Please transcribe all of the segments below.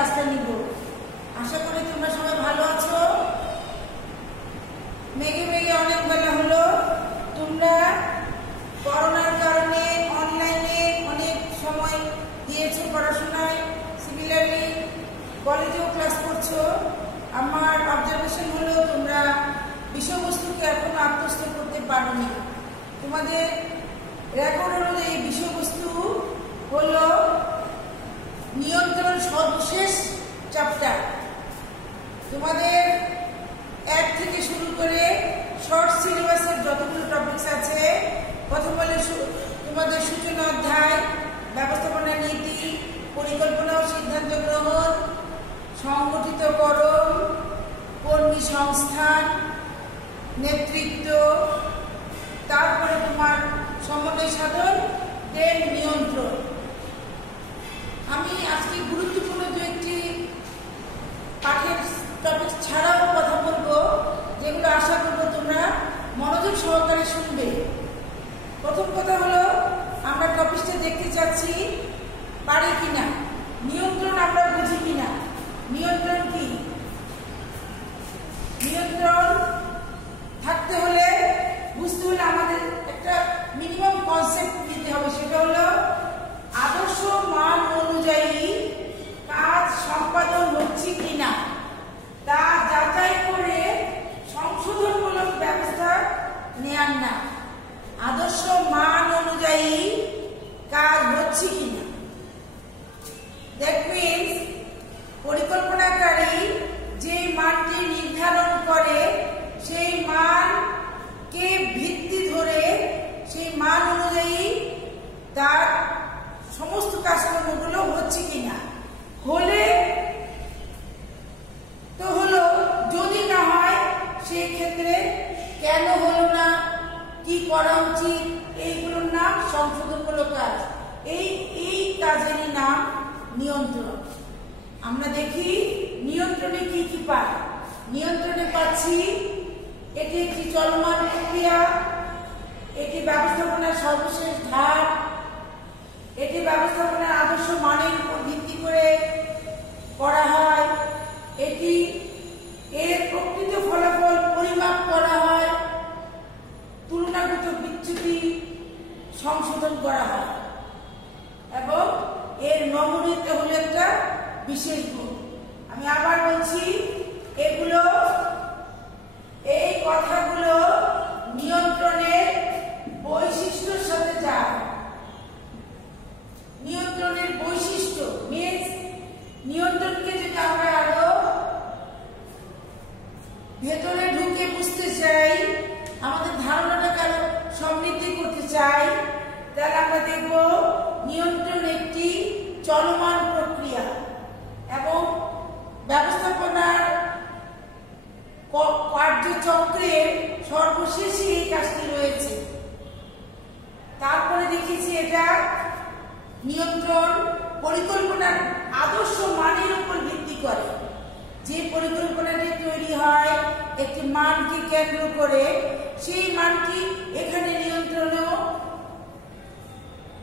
ক্লাসটা নিব। আশা করি তোমরা সবাই ভালো আছো। মেঘে মেঘে অনেক বেলা হলো। তোমরা করোনার কারণে অনলাইনে অনেক সময় দিয়েছো পড়াশোনায়, সিমিলারলি কলেজেও ক্লাস করছো। আমার অবজারভেশন হলো তোমরা বিষয়বস্তুকে এখনো আত্মস্থ করতে পারোনি। তোমাদের রেকর্ড অনুযায়ী বিষয়বস্তু হলো নিয়ন্ত্রণ সর্বশেষ চ্যাপ্টার। তোমাদের 1 থেকে শুরু করে শর্ট সিলেবাসের যতগুলো টপিকস আছে, প্রথম বলে তোমাদের সূচনা অধ্যায়, ব্যবস্থাপনা নীতি, পরিকল্পনা ও সিদ্ধান্ত গ্রহণ, সংগঠিতকরণ, কর্মী সংস্থান, নেতৃত্ব, তারপরে তোমার সমন্বয় সাধন, দেন নিয়ন্ত্রণ। আমি আজকে গুরুত্বপূর্ণ দু একটি পাঠের টপিক ছাড়াও কথা বলবো, যেগুলো আশা করবো তোমরা মনোযোগ সহকারে শুনবে। প্রথম কথা হলো, আমরা টপিকটা দেখতে চাচ্ছি পারি কিনা, নিয়ন্ত্রণ আমরা বুঝি কিনা। নিয়ন্ত্রণ কি? নিয়ন্ত্রণ থাকতে হলে, বুঝতে হলে আমাদের একটা মিনিমাম কনসেপ্ট দিতে হবে। সেটা হলো আদর্শ মান অনুযায়ী কাজ সম্পাদন হচ্ছে কিনা তা যাচাই করে সংশোধনমূলক ব্যবস্থা নেয়ার না। আদর্শ মান অনুযায়ী কাজ হচ্ছে কিনা, দ্যাট মিনস পরিকল্পনাকারী যে মানটি নির্ধারণ করে সেই মানকে ভিত্তি ধরে সেই মান অনুযায়ী তার সমস্ত কাজকর্মগুলো হচ্ছে কিনা। হলে তো হলো, যদি না হয় সেই ক্ষেত্রে কেন হলো না, কি করা উচিত, এইগুলোর নাম সংশোধনমূলক কাজ। এই কাজেরই নাম নিয়ন্ত্রণ। আমরা দেখি নিয়ন্ত্রণে কি কি পাই। নিয়ন্ত্রণে পাচ্ছি এটি একটি চলমান প্রক্রিয়া, এটি ব্যবস্থাপনার সর্বশেষ ধাপ, এটি ব্যবস্থাপনার আদর্শ মানের উপর ভিত্তি করে করা হয়, এটি এর প্রকৃত ফলাফল পরিমাপ করা হয়, তুলনাগত বিচ্যুতি সংশোধন করা হয়, এবং এর নমনীয়তা হলো একটা বিশেষ গুণ। আমি আবার বলছি, এগুলো এই কথাগুলো নিয়ন্ত্রণের বৈশিষ্ট্যের সাথে যায়। নিয়ন্ত্রণের বৈশিষ্ট্য মিন্স নিয়ন্ত্রণকে যদি আমরা আরো ভেতরে ঢুকে বুঝতে চাই, আমাদের ধারণাটাকে আরো সমৃদ্ধি করতে চাই, তাহলে আমরা দেখব নিয়ন্ত্রণ একটি চলমান প্রক্রিয়া এবং ব্যবস্থাপনার কার্যচক্রের সর্বশেষে এই কাজটি রয়েছে। তারপরে দেখেছি এটা নিয়ন্ত্রণ পরিকল্পনার আদর্শ মানের উপর ভিত্তি করে। যে পরিকল্পনাটি তৈরি হয় একটি মানকে কেন্দ্র করে, সেই মানটি এখানে নিয়ন্ত্রণেও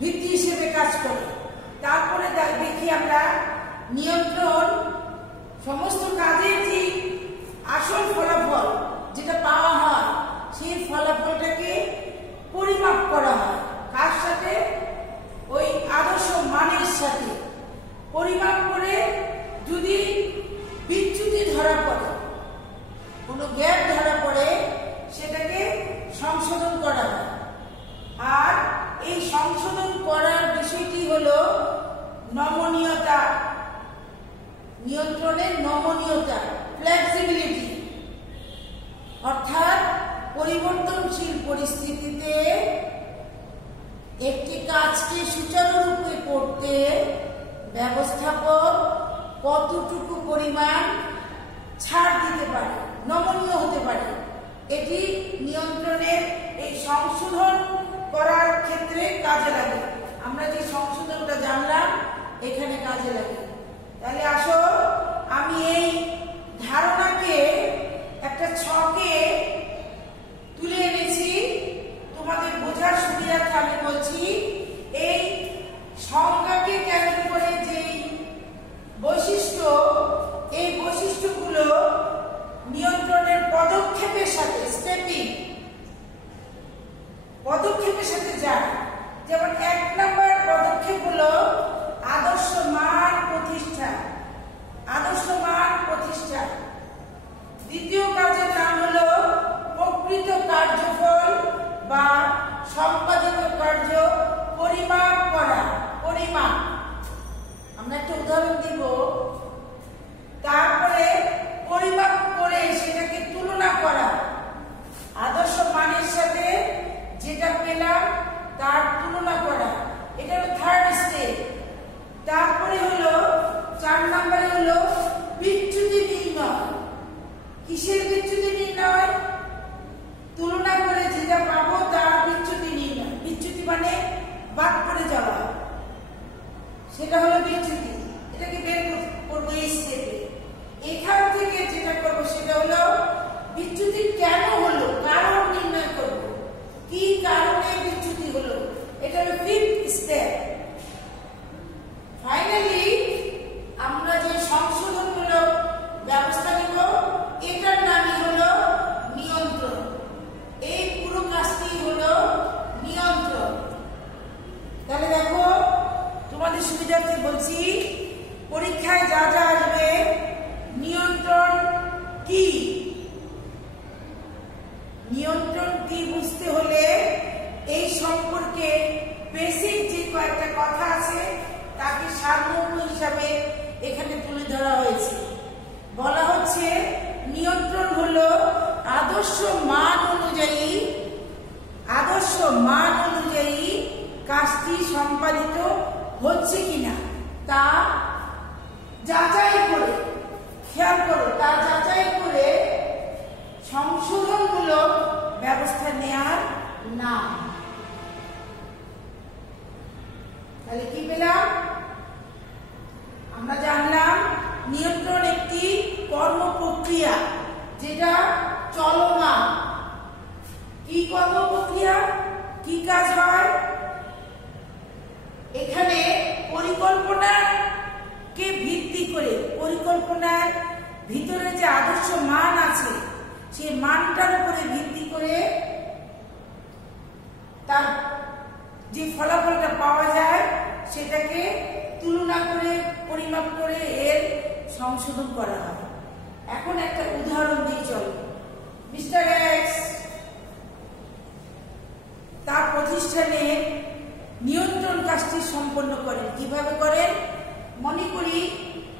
ভিত্তি হিসেবে কাজ করে। তারপরে দেখি আমরা নিয়ন্ত্রণ সমস্ত কাজের যে আসল ফলাফল যেটা পাওয়া হয়, সেই ফলাফলটাকে পরিমাপ করা হয়। কার সাথে? ওই আদর্শ মানের সাথে পরিমাপ করে যদি বিচ্যুতি ধরা পড়ে, কোনো গ্যাপ ধরা পড়ে, সেটাকে সংশোধন করা হয়। আর এই সংশোধন করার বিষয়টি হলো নমনীয়তা। নিয়ন্ত্রণের নমনীয়তা, ফ্লেক্সিবিলিটি, অর্থাৎ পরিবর্তনশীল পরিস্থিতিতে একটি কাজকে সুচারুরূপে করতে ব্যবস্থাপক কতটুকু পরিমাণ ছাড় দিতে পারে, নমনীয় হতে পারে, এটি নিয়ন্ত্রণের এই সংশোধন করার ক্ষেত্রে কাজে লাগে। আমরা যে সংশোধনটা জানলাম এখানে কাজে লাগে। তাহলে আসো, আমি এই ধারণাকে একটা ছকে তুলে এনেছি তোমাদের বোঝার সুবিধার্থে। আমি বলছি, এই সংজ্ঞাকে কেন্দ্র করে যেই বৈশিষ্ট্য দিব, তারপরে পরিমাপ করে সেটাকে তুলনা করা, আদর্শ মানের সাথে যেটা পেলাম তার তুলনা করা, এটা হলো থার্ড স্টেপ। তারপরে হলো 4 নম্বরে হলো বিচ্যুতি নির্ণয়। কিসের বিচ্যুতি নির্ণয়? তুলনা করে যেটা পাবো তার বিচ্যুতি নির্ণয়। বিচ্যুতি মানে বাদ পড়ে যাওয়া, সেটা হলো বিচ্যুতি। এটাকে বের করবো এই স্টেপে। এখান থেকে যেটা করবো সেটা হলো বিচ্যুতি কেন হলো, কারণ নির্ণয় করব, কি কারণে বিচ্যুতি হলো, এটা হলো ফিফথ স্টেপ। ফাইনালি আমরা যে সংশোধনমূলক ব্যবস্থা নেব এটার নামই হলো নিয়ন্ত্রণ। এই পুরো কাজটি হলো নিয়ন্ত্রণ। তাহলে দেখো, তোমাদের সুবিধার্থে বলছি, পরীক্ষায় যা যা আসবে, নিয়ন্ত্রণ কি, নিয়ন্ত্রণ কি বুঝতে হলে এই সম্পর্কে বেসিক যে কয়েকটা কথা আছে তাকে সারমর্ম হিসাবে এখানে তুলে ধরা হয়েছে। বলা হচ্ছে নিয়ন্ত্রণ হলো আদর্শ মান অনুযায়ী কাজটি সম্পাদিত হচ্ছে কিনা তা যাচাই করে, খেয়াল করো, তা যাচাই করে সংশোধনমূলক ব্যবস্থা নেওয়ার নাম। তাহলে কি পেলাম? আমরা জানলাম নিয়ন্ত্রণ একটি কর্ম প্রক্রিয়া যেটা চলমান। কি কর্ম প্রক্রিয়া, কি কাজ হয়? এখানে পরিকল্পনাকে ভিত্তি করে, পরিকল্পনার ভিতরে যে আদর্শ মান আছে সেই মানটার উপরে ভিত্তি করে তার যে ফলাফলটা পাওয়া যায় সেটাকে তুলনা করে, পরিমাপ করে এর সংশোধন করা হয়। এখন একটা উদাহরণ দিয়ে চলো। মিস্টার এক্স তার প্রতিষ্ঠানে নিয়ন্ত্রণ কাজটি সম্পন্ন করেন। কিভাবে করেন? মনে করি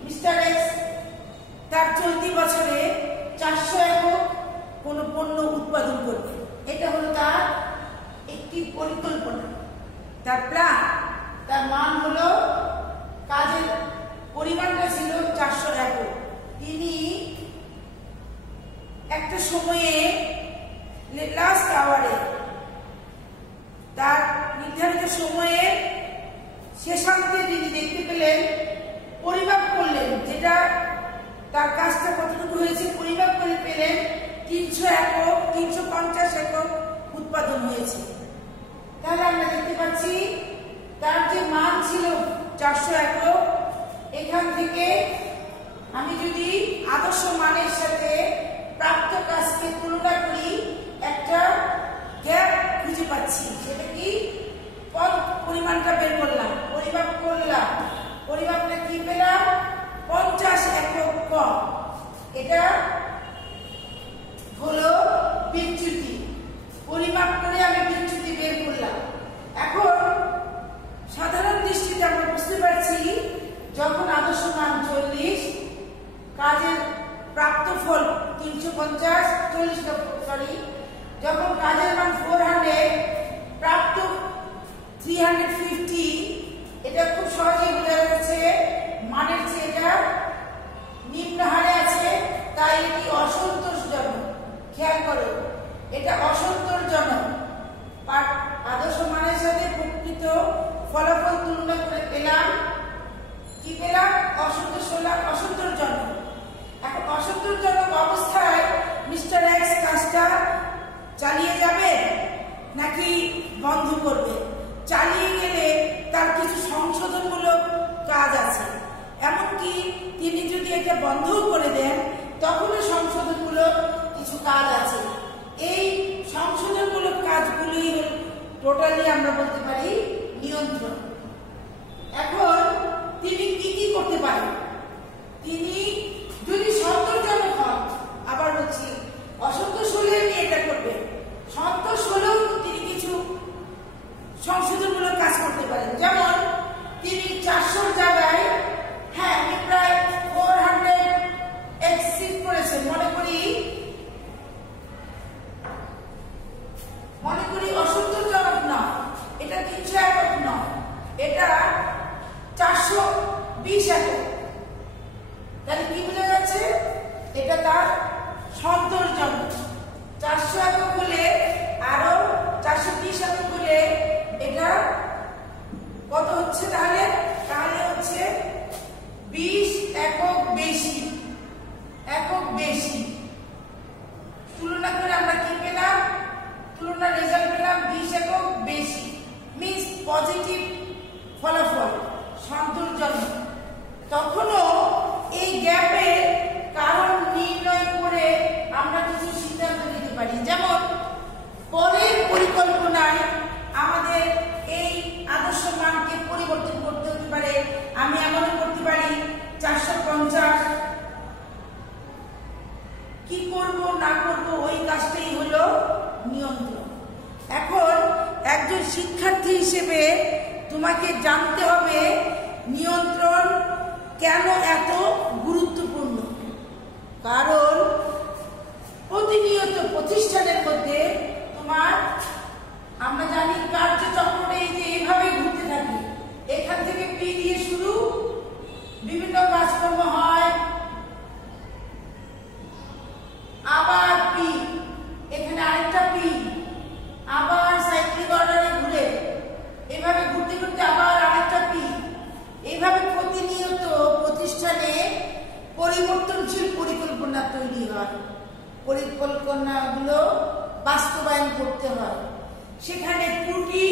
মিস্টার এক্স তার চলতি বছরে 400 একক কোনো পণ্য উৎপাদন করবে। এটা হলো তার একটি পরিকল্পনা, তার প্ল্যান। তার মান হলো, কাজের পরিমাণটা ছিল 400 একক। তিনি একটা সময়ে লাস্ট আওয়ারে, তার নির্ধারিত সময়ে শেষান্তে তিনি দেখতে পেলেন, পরিমাপ করলেন, যেটা তার কাজটা কতটুকু হয়েছে পরিমাপ করে পেলেন 300 একক, 350 একক উৎপাদন হয়েছে। তাহলে আমরা দেখতে পাচ্ছি তার যে মান ছিল 400 একক, এখান থেকে আমি যদি আদর্শ মানের সাথে প্রাপ্ত কাজকে তুলনা করি, একটা গ্যাপ খুঁজে পাচ্ছি। সেটা কি? পরিমাণটা বের করলাম, পরিমাপ করলাম, পরিমাপটা কি পেলাম? 50 একক কম। এটা হলো বিচ্যুতি। পরিমাপ করে আমি বিচ্যুতি বের করলাম। এখন সাধারণ দৃষ্টিতে আমরা বুঝতে পারছি, যখন আদর্শ মান 40, কাজের প্রাপ্ত ফল 350, যখন কাজের মান 400, প্রাপ্ত 350, এটা খুব সহজেই বোঝা যাচ্ছে মানের চেয়ে এটা নিম্ন হারে আছে, তাই এটি অসন্তোষজনক। খেয়াল করো, এটা অসন্তোষজনক। আদর্শ মানের সাথে প্রকৃত ফলাফল তুলনা করে পেলাম, কি পেলাম? অসন্তোষজনক। এখন অসন্তোষজনক অবস্থায় মিস্টার এক্স কাজটা চালিয়ে যাবে নাকি বন্ধ করবে? চালিয়ে গেলে তার কিছু সংশোধনমূলক কাজ আছে, এমনকি তিনি যদি এটা বন্ধও করে দেন তখনও সংশোধনমূলক কিছু কাজ আছে। এই সংশোধনমূলক কাজগুলি টোটালি আমরা বলতে পারি নিয়ন্ত্রণ। এখন তিনি কি কি করতে পারেন? তিনি যদি সন্তোষজনক হন, আবার বলছি অসন্তোষ হলে এটা করবে, সন্তোষ হলেও তিনি কিছু সংশোধনমূলক কাজ করতে পারেন। যেমন তিনি 400 জায়গায়, হ্যাঁ আমি একক। তাহলে কি বোঝা যাচ্ছে? এটা তার সন্তোষজনক। 400 একক হলে আরো 420 একক হলে এটা কত হচ্ছে? তাহলে হচ্ছে 20 একক বেশি। তুলনা করে আমরা কি পেলাম? তুলনার রেজাল্ট পেলাম 20 একক বেশি, মিন্স পজিটিভ ফলাফল, সন্তোষজনক। তখনও এই গ্যাপের কারণ নির্ণয় করে আমরা কিছু সিদ্ধান্ত নিতে পারি। যেমন পরের পরিকল্পনায় আমাদের এই আদর্শ মানকে পরিবর্তন করতে হতে পারে। আমি এমনও করতে পারি 450। কি করব না করব ওই কাজটাই হলো নিয়ন্ত্রণ। এখন একজন শিক্ষার্থী হিসেবে তোমাকে জানতে হবে নিয়ন্ত্রণ কেন এত গুরুত্বপূর্ণ। কারণ প্রতিনিয়ত প্রতিষ্ঠানের মধ্যে তোমার, আমরা জানি কার্যচক্রটা এই যে এইভাবে ঘুরতে থাকে। এখান থেকে পি দিয়ে শুরু, বিভিন্ন কাজকর্ম হয়, আবার পি, এখানে আরেকটা পি, আবার সাইক্লিক অর্ডারে ঘুরে, এভাবে ঘুরতে ঘুরতে আবার আরেকটা পি। এইভাবে প্রতিনিয়ত প্রতিষ্ঠানে পরিবর্তনশীল পরিকল্পনা তৈরি হয়, পরিকল্পনাগুলো বাস্তবায়ন করতে হয়। সেখানে ত্রুটি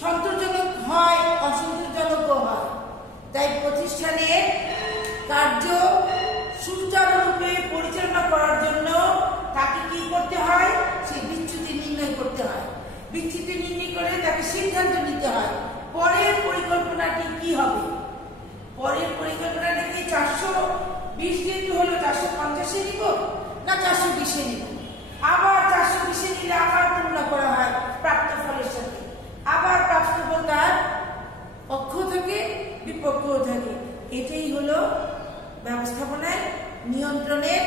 সন্তোষজনক হয়, অসন্তোষজনকও হয়। তাই প্রতিষ্ঠানের কার্য সুচারুরূপে পরিচালনা করার জন্য তাকে কি করতে হয়? সেই বিচ্যুতি নির্ণয় করতে হয়। বিচ্যুতি নির্ণয় করে তাকে সিদ্ধান্ত নিতে হয় পরের পরিকল্পনাটি কি হবে। পরের পরিকল্পনাটি কি 420 যেহেতু হলো 450-এ নিব না 420-এ নিব। আবার 420-এ নিলে আবার তুলনা করা হয় প্রাপ্ত ফলের সাথে। আবার প্রাপ্ত ফল তার পক্ষ থেকে বিপক্ষ থাকে। এটাই হলো ব্যবস্থাপনায় নিয়ন্ত্রণের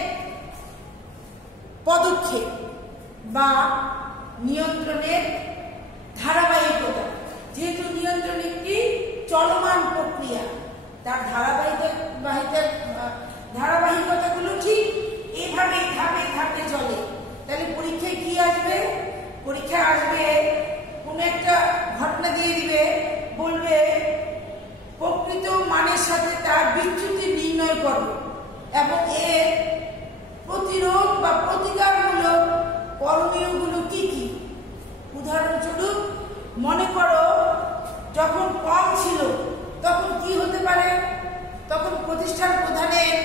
পদক্ষেপ বা নিয়ন্ত্রণের ধারাবাহিকতা। যেহেতু নিয়ন্ত্রণ একটি চলমান প্রক্রিয়া, তার ধারাবাহিকতাগুলো ঠিক এইভাবে ধাপে ধাপে চলে। তাহলে পরীক্ষায় কি আসবে? পরীক্ষায় আসবে কোনো একটা ঘটনা দিয়ে দিবে, বলবে প্রকৃত মানের সাথে তার বিচ্যুতি নির্ণয় করো এবং এর প্রতিরোধ বা প্রতিকারমূলক করণীয়গুলো কি কি। উদাহরণস্বরূপ মনে করো যখন কম ছিল তখন কি হতে পারে? তখন প্রতিষ্ঠান প্রধানের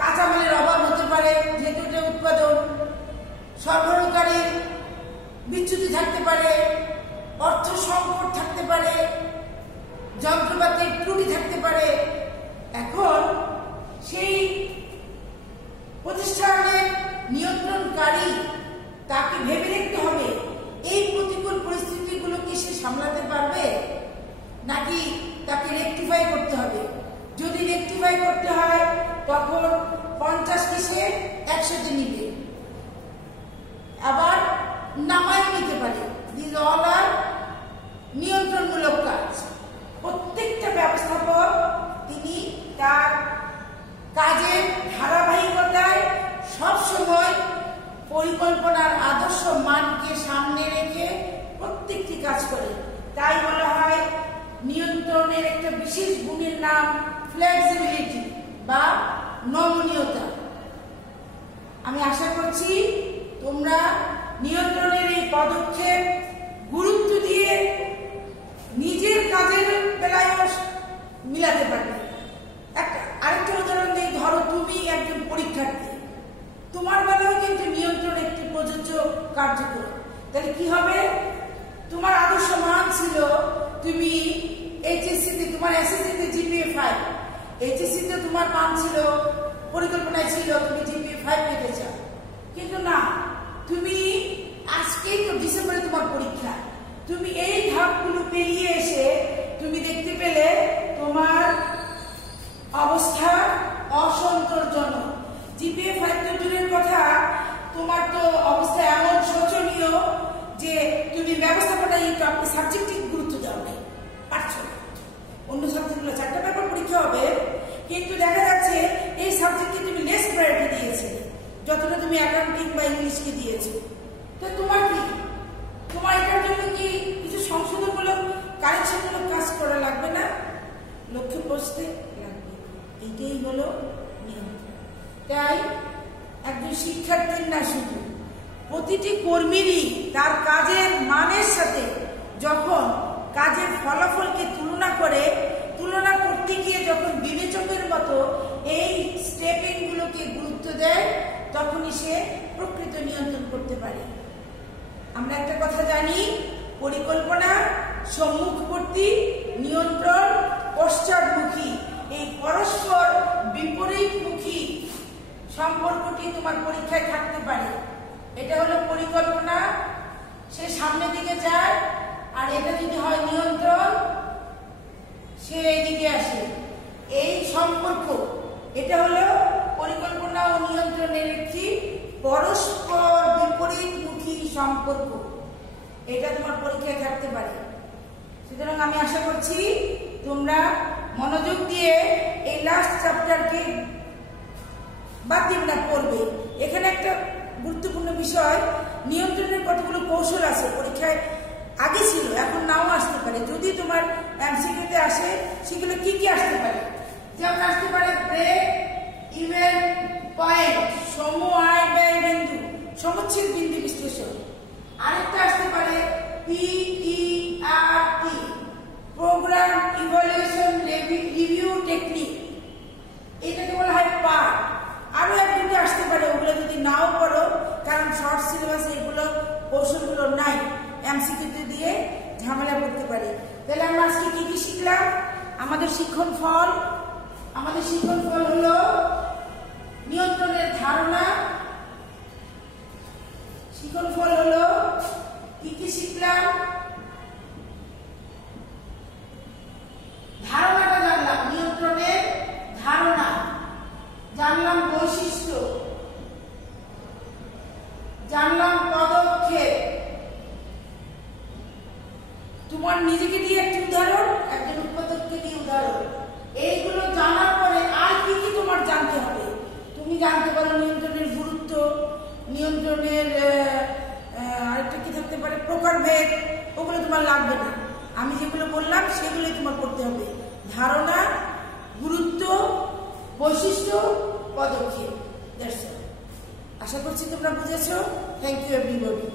কাঁচামালের অভাব হতে পারে, যেহেতু এটা উৎপাদন। সরবরাহকারীর বিচ্যুতি থাকতে পারে, অর্থ সংকট থাকতে পারে, যন্ত্রপাতির ত্রুটি থাকতে পারে। এখন সেই প্রতিষ্ঠানের নিয়ন্ত্রণকারী তাকে ভেবে দেখতে হবে এই প্রতিকূল পরিস্থিতিগুলো কি সে সামলাতে পারবে, নাকি তাকে রেকটিফাই করতে হবে। যদি রেকটিফাই করতে হয় তখন 50 কিসে 100-তে নিবে, আবার নামায় নিতে পারে। দিস অল আর নিয়ন্ত্রণমূলক কাজ। প্রত্যেকটা ব্যবস্থাপক তিনি তার কাজের ধারাবাহিকতায় সবসময় পরিকল্পনার আদর্শ মানকে সামনে রেখে প্রত্যেকটি কাজ করে। তাই বলা হয় নিয়ন্ত্রণের একটা বিশেষ গুণের নাম ফ্লেক্সিবিলিটি বা নমনীয়তা। আমি আশা করছি তোমরা নিয়ন্ত্রণের এই পদক্ষেপ গুরুত্ব দিয়ে নিজের কাজের বেলায়ও মিলাতে পারবে। আরেকটা উদাহরণ দিই, ধরো তুমি একজন পরীক্ষার্থী, তোমার বেলাও কিন্তু নিয়ন্ত্রণ একটি প্রযোজ্য কার্যক্রম। তাহলে কি হবে? তোমার আদর্শ মান ছিল তুমি এইচএসসিতে, তোমার এসএসসিতে জিপিএ 5, এইচএসসিতে তোমার মান ছিল, পরিকল্পনায় ছিল তুমি জিপিএ 5 পেতে চাও। কিন্তু না, তুমি আজকেই তো ডিসেম্বরে তোমার পরীক্ষা, তুমি এই ধাপগুলো পেরিয়ে এসে তুমি দেখতে পেলে তোমার অবস্থা অসন্তোষজনক। জিপিএ 5 তো দূরের কথা, তোমার তো অবস্থা এমন শোচনীয় যে তুমি ব্যবস্থাপনায় সাবজেক্টিভ গুরুত্ব দাও নাই, পারছো না। অন্য সাবজেক্টগুলো 4টা পেপার পরীক্ষা হবে, কিন্তু দেখা যাচ্ছে এই সাবজেক্টকে তুমি লেস প্রায়োরিটি দিয়েছে যতটা তুমি অ্যাকাউন্টিং বা ইংলিশকে দিয়েছো। তো তোমার কি, তোমার এটার জন্য কি কিছু সংশোধনমূলক কারেকশনমূলক কাজ করা লাগবে না? লক্ষ্যে পৌঁছতে লাগবে। এইটাই হলো নিয়ম। তাই একজন শিক্ষার্থীর না, শুধু প্রতিটি কর্মীরই তার কাজের মানের সাথে যখন কাজের ফলাফলকে তুলনা করতে গিয়ে যখন বিবেচকের মতো এই স্টেপিংগুলোকে গুরুত্ব দেয়, তখনই সে প্রকৃত নিয়ন্ত্রণ করতে পারে। আমরা একটা কথা জানি, পরিকল্পনা, সম্মুখবর্তী, নিয়ন্ত্রণ, পশ্চাৎমুখী, এই পরস্পর বিপরীতমুখী সম্পর্কটি তোমার পরীক্ষায় থাকতে পারে। এটা হলো পরিকল্পনা, সে সামনের দিকে যায়, আর এটা যদি হয় নিয়ন্ত্রণ, সে এইদিকে আসে। এই সম্পর্ক, এটা হলো পরিকল্পনা ও নিয়ন্ত্রণের একটি পরস্পর বিপরীতমুখী সম্পর্ক। এটা তোমার পরীক্ষায় থাকতে পারে। সুতরাং আমি আশা করছি তোমরা মনোযোগ দিয়ে এই লাস্ট চ্যাপ্টারকে বাদ দিবে না, পড়বে। এখানে একটা গুরুত্বপূর্ণ বিষয়, নিয়ন্ত্রণের কতগুলো কৌশল আছে, পরীক্ষায় আগে ছিল, এখন নাও আসতে পারে। যদি তোমার এমসিকিউতে আসে, সেগুলো কি কি আসতে পারে? যেমন আসতে পারে ব্রেক ইভেন পয়েন্ট, সম আয় ব্যয় বিন্দু, সমচ্ছেদ বিন্দু বিশ্লেষণ। আরেকটা আসতে পারে PERT, program evaluation review technique, এটাকে বলা হয় পার্ট। আরো এক দুটো আসতে পারে, ওগুলো যদি নাও পড়ো, কারণ শর্ট সিলেবাসে এগুলো কৌশলগুলো নাই, এমসিকিউতে দিয়ে ঝামেলা করতে পারে। তাহলে আমরা আজকে কি কি শিখলাম? আমাদের শিক্ষণ ফল হলো নিয়ন্ত্রণের ধারণা। শিক্ষণ ফল হলো কি কি শিখলাম? ধারণাটা জানলাম, নিয়ন্ত্রণের ধারণা জানলাম, বৈশিষ্ট্য জানলাম, পদক্ষেপ। তোমার নিজেকে দিয়ে একটি উদাহরণ, একজন উৎপাদককে দিয়ে উদাহরণ। এইগুলো জানার পরে আর কি কি তোমার জানতে হবে? তুমি জানতে পারো নিয়ন্ত্রণের গুরুত্ব, নিয়ন্ত্রণের আরেকটা কি থাকতে পারে, প্রকারভেদ। ওগুলো তোমার লাগবে না, আমি যেগুলো বললাম সেগুলোই তোমার করতে হবে। ধারণা, গুরুত্ব, বৈশিষ্ট্য, পদক্ষেপ। আশা করছি তোমরা বুঝেছো। Thank you everybody.